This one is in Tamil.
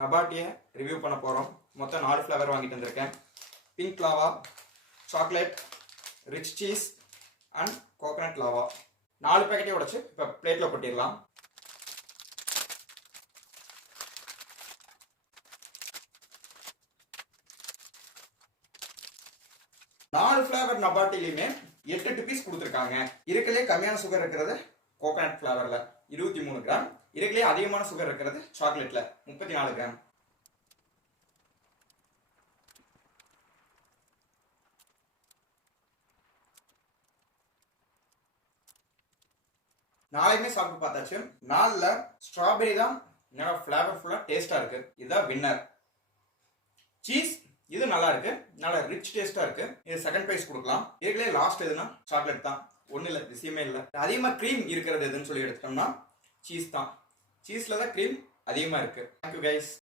நபாட்டியை ரிவ்யூ பண்ண போகிறோம். மொத்தம் 4 ஃப்ளேவர் வாங்கிட்டு வந்திருக்கேன். Pink lava, chocolate, rich cheese and coconut lava. 4 பேக்கெட்டே உடைச்சு இப்போ பிளேட்டில் கொட்டிடலாம். நாலு ஃப்ளேவர் நபாட்டிலையுமே 8 பீஸ் கொடுத்துருக்காங்க. இருக்கலே கம்மியான சுகர் இருக்கிறது கோகனட் ஃப்ளேவரில் 23 கிராம், இருக்கலே அதிகமான சுகர் இருக்கிறது சாக்லேட்ல 34 கிராம். நாளையுமே சாப்பிட்டு பார்த்தாச்சு. 4ல ஸ்ட்ராபெரி தான் நல்லா ஃப்ளேவர்ஃபுல்லா டேஸ்டா இருக்கு. இதுதான் வின்னர். சீஸ் இது நல்லா இருக்கு, நல்லா ரிச் டேஸ்டா இருக்கு. இது செகண்ட் பிரைஸ் கொடுக்கலாம். இதுலயே லாஸ்ட் எதுனா சாக்லேட் தான். ஒன்றும் இல்லை, விஷயமே இல்லை. அதிகமாக க்ரீம் இருக்கிறது எதுன்னு சொல்லி எடுத்துட்டோம்னா சீஸ் தான். சீஸ்ல தான் க்ரீம் அதிகமாக இருக்கு. Thank you guys.